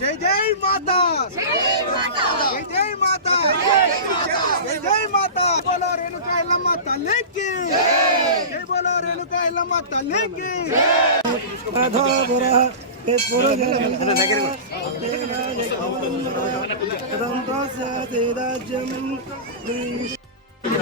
జై జై మాతా జై జై మాతా జై జై మాతా బోలో రేణుకా ఎల్లమ్మ తల్లికి జై బోలో రేణుకా ఎల్లమ్మ తల్లికి ఓం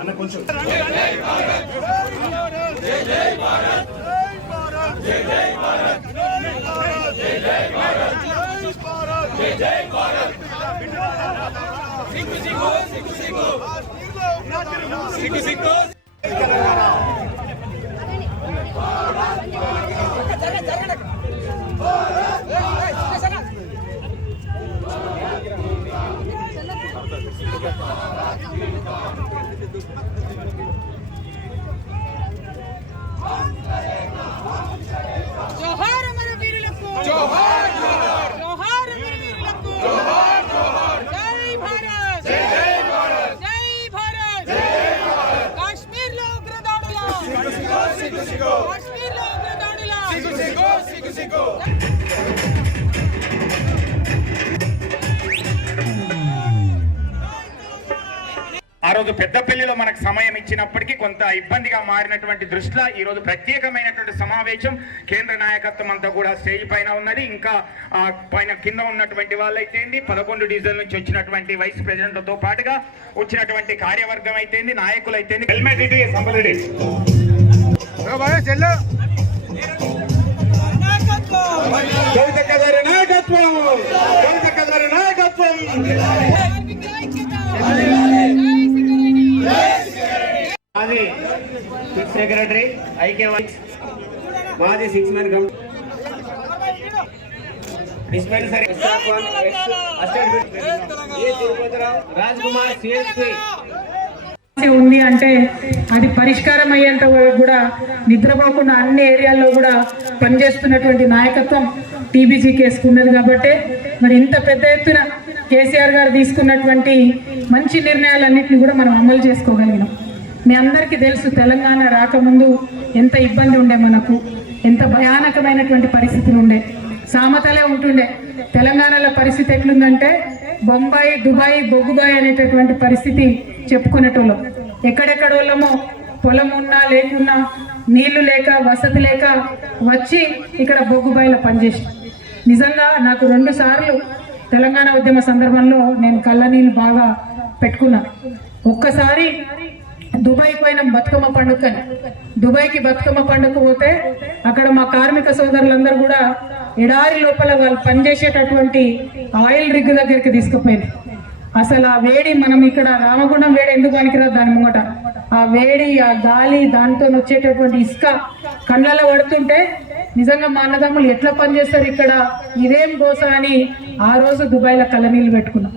అన్న కొంచెం ఆ రోజు పెద్దపల్లిలో మనకు సమయం ఇచ్చినప్పటికీ కొంత ఇబ్బందిగా మారినటువంటి దృష్ట్యా ఈ రోజు ప్రత్యేకమైనటువంటి సమావేశం కేంద్ర నాయకత్వం అంతా కూడా స్టేజ్ పైన ఉన్నది. ఇంకా ఆ పైన కింద ఉన్నటువంటి వాళ్ళైతేంది పదకొండు డివిజన్ నుంచి వచ్చినటువంటి వైస్ ప్రెసిడెంట్లతో పాటుగా వచ్చినటువంటి కార్యవర్గం అయితేంది నాయకులు అయితేంది హెల్మెట్ కవితక్క గారి నాయకత్వం కవితక్క గారి నాయకత్వం. మాజీ చీఫ్ సెక్రటరీ ఐక్య మాజీ six men committee dispensary Raj Kumar CSP. ఉంది అంటే అది పరిష్కారం అయ్యేంత వరకు కూడా నిద్రపోకుండా అన్ని ఏరియాల్లో కూడా పనిచేస్తున్నటువంటి నాయకత్వం టీబీజీ కేసుకు ఉన్నది కాబట్టి మరి ఇంత పెద్ద ఎత్తున కేసీఆర్ గారు తీసుకున్నటువంటి మంచి నిర్ణయాలన్నింటినీ కూడా మనం అమలు చేసుకోగలిగినాం. మీ అందరికీ తెలుసు తెలంగాణ రాకముందు ఎంత ఇబ్బంది ఉండే మనకు ఎంత భయానకమైనటువంటి పరిస్థితులు ఉండే సామతలే ఉంటుండే. తెలంగాణలో పరిస్థితి ఎట్లుందంటే బొంబాయి దుబాయ్ బొగ్గుబాయ్ అనేటటువంటి పరిస్థితి చెప్పుకునేటోళ్ళం. ఎక్కడెక్కడ వాళ్ళమో పొలం ఉన్నా లేకున్నా నీళ్ళు లేక వసతి లేక వచ్చి ఇక్కడ బొగ్గుబాయిలో పనిచేసి నిజంగా నాకు రెండు సార్లు తెలంగాణ ఉద్యమ సందర్భంలో నేను కళ్ళ నీళ్ళు బాగా పెట్టుకున్నా. ఒక్కసారి దుబాయ్ పోయిన బతుకమ్మ పండుగని దుబాయ్కి బతుకమ్మ పండుగ పోతే అక్కడ మా కార్మిక సోదరులందరూ కూడా ఎడారి లోపల వాళ్ళు పనిచేసేటటువంటి ఆయిల్ రిగ్ దగ్గరికి తీసుకుపోయింది అసలు ఆ వేడి మనం ఇక్కడ రామగుండం వేడి ఎందుకు పనికిరాదు దాని ముంగట? ఆ వేడి ఆ గాలి దాంతో వచ్చేటటువంటి ఇసుక కళ్ళలో పడుతుంటే నిజంగా మా అన్నదమ్ములు ఎట్లా పనిచేస్తారు ఇక్కడ? ఇదేం గోస అని ఆ రోజు దుబాయ్లో కళ్ళనీళ్ళు పెట్టుకున్నాం.